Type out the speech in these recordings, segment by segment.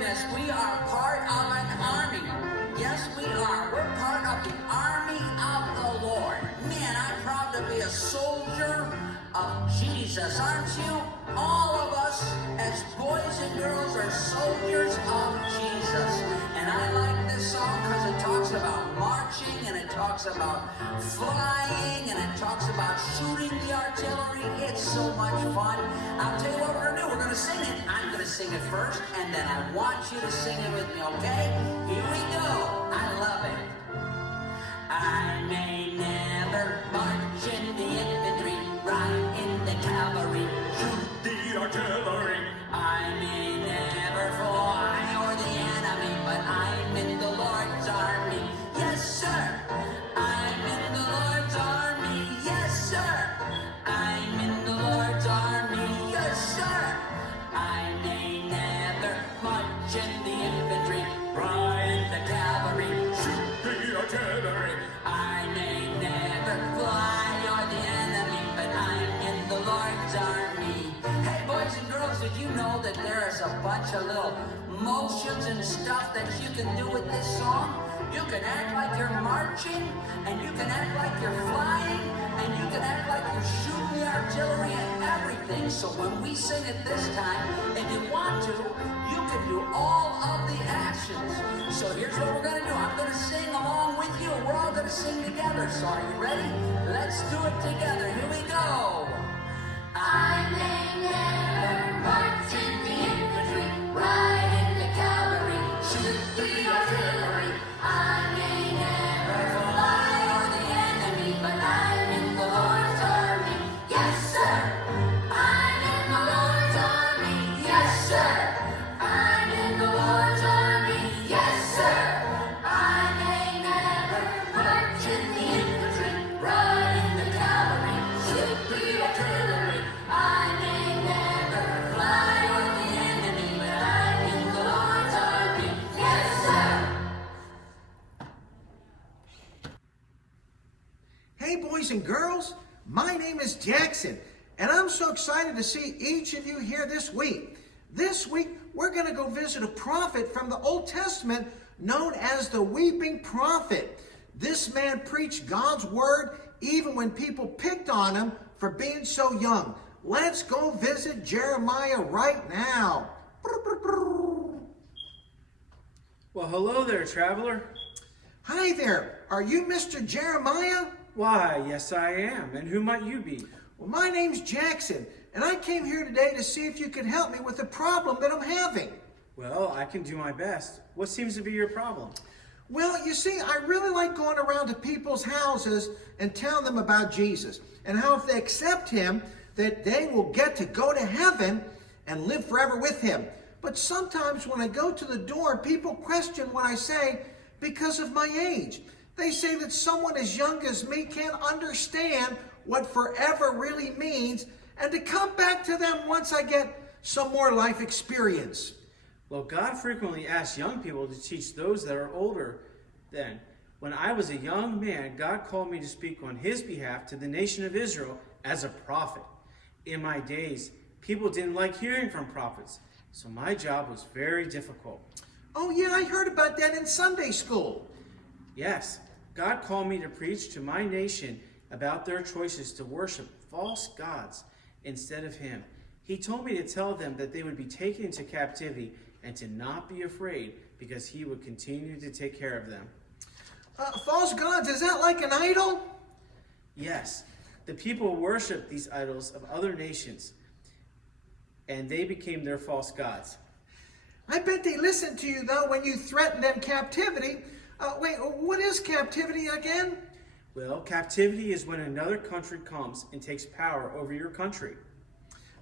goodness, we are part of an army. Yes, we are. We're part of the army of the Lord. Man, I'm proud to be a soldier of Jesus, aren't you? All of us as boys and girls are soldiers of Jesus. And I like this song because it talks about marching, and it talks about flying, and it talks about shooting the artillery. It's so much fun. I'll tell you what we're going to do. We're going to sing it. I'm going to sing it first, and then I want you to sing it with me, okay? Here we go. I love it. I may never march in the infantry, ride in the cavalry, shoot the artillery. I may never fly o'er the enemy, but I'm in the Lord's army. Yes, sir. I'm in the Lord's army. Yes, sir. I'm in the Lord's army. Yes, sir. I may never march in the infantry, ride in the cavalry, shoot the artillery. I may never fly o'er the enemy, but I'm in the Lord's army. Hey, boys and girls, did you know that there's a bunch of little motions and stuff that you can do with this song? You can act like you're marching, and you can act like you're flying, and you can act like you're shooting the artillery and everything. So when we sing it this time, if you want to, you can do all of the actions. So here's what we're going to do. I'm going to sing along with you, and we're all going to sing together. So are you ready? Let's do it together. Here we go. I may never march in the infantry, ride in the cavalry, shoot the artillery. I may never fly o'er the enemy, but I'm in the Lord's army. Yes, sir. I'm in the Lord's army. Yes, sir. I'm in the Lord's army. Yes, sir. I may never march in the infantry, ride in the cavalry, shoot the artillery. I may never fly o'er the enemy, but I'm in the Lord's army. Yes, sir. Hey, boys and girls, my name is Jackson, and I'm so excited to see each of you here this week. This week, we're going to go visit a prophet from the Old Testament known as the Weeping Prophet. This man preached God's word even when people picked on him for being so young. Let's go visit Jeremiah right now. Well, hello there, traveler. Hi there. Are you Mr. Jeremiah? Why, yes I am. And who might you be? Well, my name's Jackson, and I came here today to see if you could help me with a problem that I'm having. Well, I can do my best. What seems to be your problem? Well, you see, I really like going around to people's houses and telling them about Jesus and how if they accept him, that they will get to go to heaven and live forever with him. But sometimes when I go to the door, people question what I say because of my age. They say that someone as young as me can't understand what forever really means and to come back to them once I get some more life experience. Well, God frequently asks young people to teach those that are older than. When I was a young man, God called me to speak on his behalf to the nation of Israel as a prophet. In my days, people didn't like hearing from prophets, so my job was very difficult. Oh yeah, I heard about that in Sunday school. Yes, God called me to preach to my nation about their choices to worship false gods instead of him. He told me to tell them that they would be taken into captivity and to not be afraid because he would continue to take care of them. False gods, is that like an idol? Yes, the people worshiped these idols of other nations, and they became their false gods. I bet they listened to you, though, when you threatened them captivity. Wait, what is captivity again? Well, captivity is when another country comes and takes power over your country.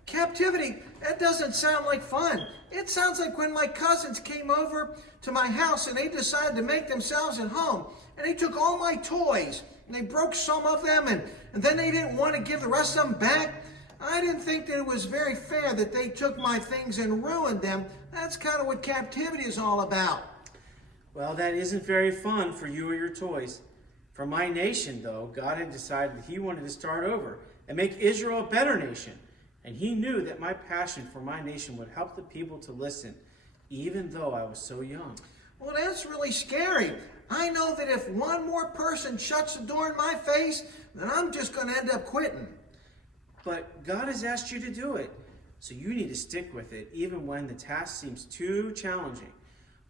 Captivity, that doesn't sound like fun. It sounds like when my cousins came over to my house and they decided to make themselves at home. And they took all my toys and they broke some of them and then they didn't want to give the rest of them back. I didn't think that it was very fair that they took my things and ruined them. That's kind of what captivity is all about. Well, that isn't very fun for you or your toys. For my nation, though, God had decided that he wanted to start over and make Israel a better nation. And he knew that my passion for my nation would help the people to listen. even though I was so young. Well, that's really scary. I know that if one more person shuts the door in my face, then I'm just going to end up quitting. But God has asked you to do it, so you need to stick with it, even when the task seems too challenging.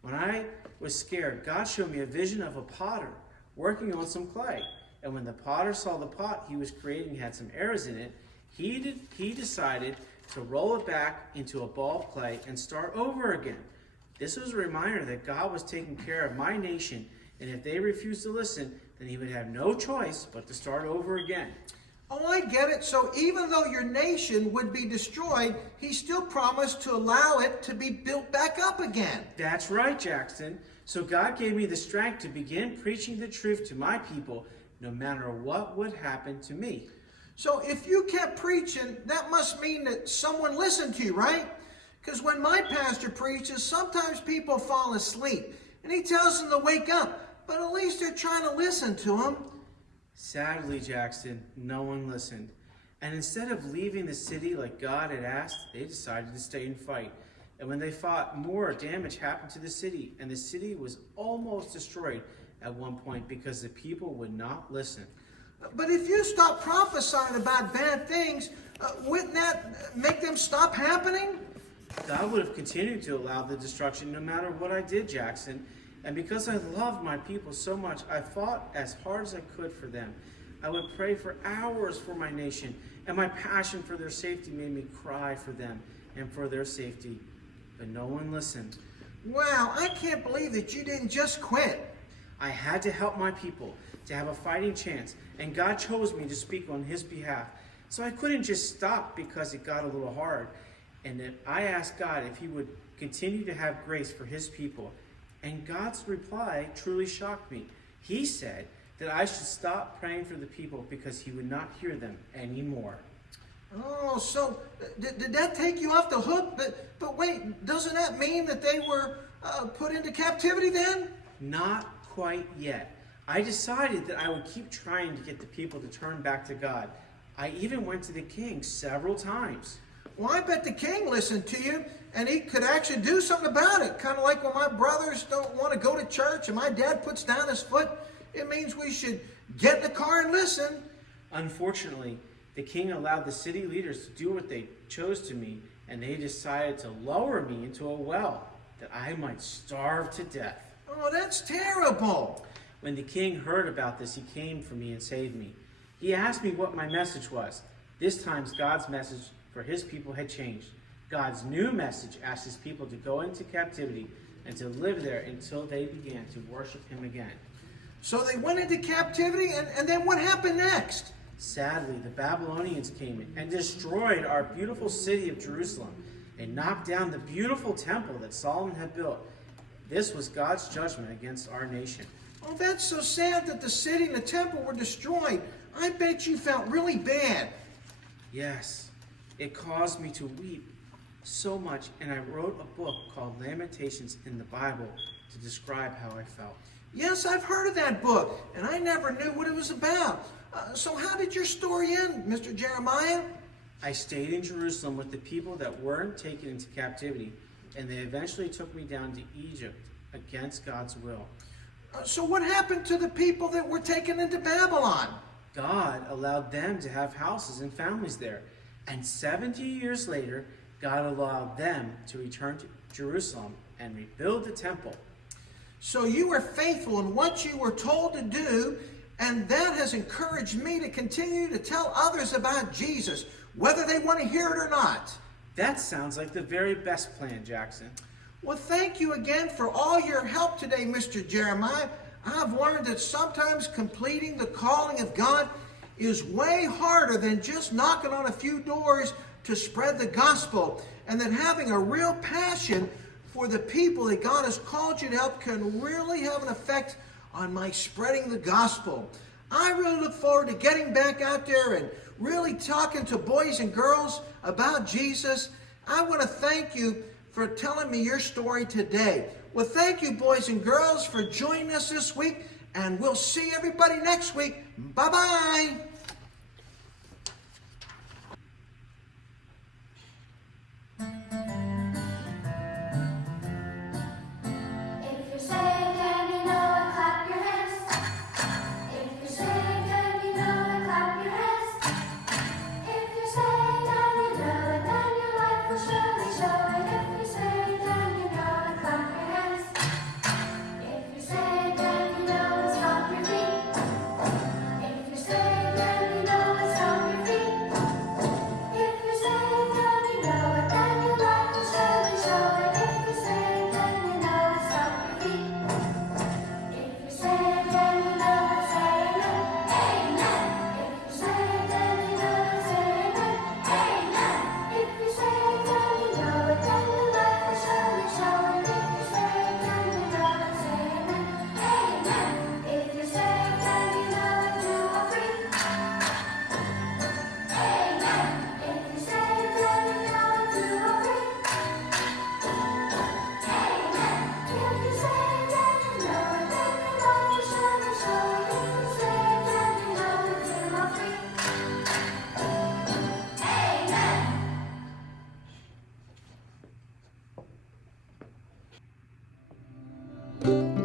When I was scared, God showed me a vision of a potter working on some clay. And when the potter saw the pot he was creating had some errors in it, he decided to roll it back into a ball of clay and start over again. This was a reminder that God was taking care of my nation, and if they refused to listen, then he would have no choice but to start over again. Oh, I get it. So even though your nation would be destroyed, he still promised to allow it to be built back up again. That's right, Jackson. So God gave me the strength to begin preaching the truth to my people, no matter what would happen to me. So if you kept preaching, that must mean that someone listened to you, right? Because when my pastor preaches, sometimes people fall asleep, and he tells them to wake up, but at least they're trying to listen to him. Sadly, Jackson, no one listened. And instead of leaving the city like God had asked, they decided to stay and fight. And when they fought, more damage happened to the city, and the city was almost destroyed at one point because the people would not listen. But if you stop prophesying about bad things, wouldn't that make them stop happening? God would have continued to allow the destruction no matter what I did, Jackson. And because I loved my people so much, I fought as hard as I could for them. I would pray for hours for my nation, and my passion for their safety made me cry for them and for their safety. But no one listened. Wow, I can't believe that you didn't just quit. I had to help my people to have a fighting chance, and God chose me to speak on his behalf. So I couldn't just stop because it got a little hard. And then I asked God if he would continue to have grace for his people. And God's reply truly shocked me. He said that I should stop praying for the people because he would not hear them anymore. Oh, so did that take you off the hook? But wait, doesn't that mean that they were put into captivity then? Not quite yet. I decided that I would keep trying to get the people to turn back to God. I even went to the king several times. Well, I bet the king listened to you, and he could actually do something about it. Kind of like when my brothers don't want to go to church and my dad puts down his foot, it means we should get in the car and listen. Unfortunately, the king allowed the city leaders to do what they chose to me, and they decided to lower me into a well that I might starve to death. Oh, that's terrible. When the king heard about this, he came for me and saved me. He asked me what my message was. This time, God's message for his people had changed. God's new message asked his people to go into captivity and to live there until they began to worship him again. So they went into captivity, and then what happened next? Sadly, the Babylonians came in and destroyed our beautiful city of Jerusalem and knocked down the beautiful temple that Solomon had built. This was God's judgment against our nation. Oh, that's so sad that the city and the temple were destroyed. I bet you felt really bad. Yes, it caused me to weep so much, and I wrote a book called Lamentations in the Bible to describe how I felt. Yes, I've heard of that book, and I never knew what it was about. So how did your story end, Mr. Jeremiah? I stayed in Jerusalem with the people that weren't taken into captivity, and they eventually took me down to Egypt against God's will. So what happened to the people that were taken into Babylon? God allowed them to have houses and families there, and 70 years later, God allowed them to return to Jerusalem and rebuild the temple. So you were faithful in what you were told to do, and that has encouraged me to continue to tell others about Jesus, whether they want to hear it or not. That sounds like the very best plan, Jackson. Well, thank you again for all your help today, Mr. Jeremiah. I've learned that sometimes completing the calling of God is way harder than just knocking on a few doors to spread the gospel, and that having a real passion for the people that God has called you to help can really have an effect on my spreading the gospel. I really look forward to getting back out there and really talking to boys and girls about Jesus. I want to thank you for telling me your story today. Well, thank you, boys and girls, for joining us this week, and we'll see everybody next week. Bye-bye. you.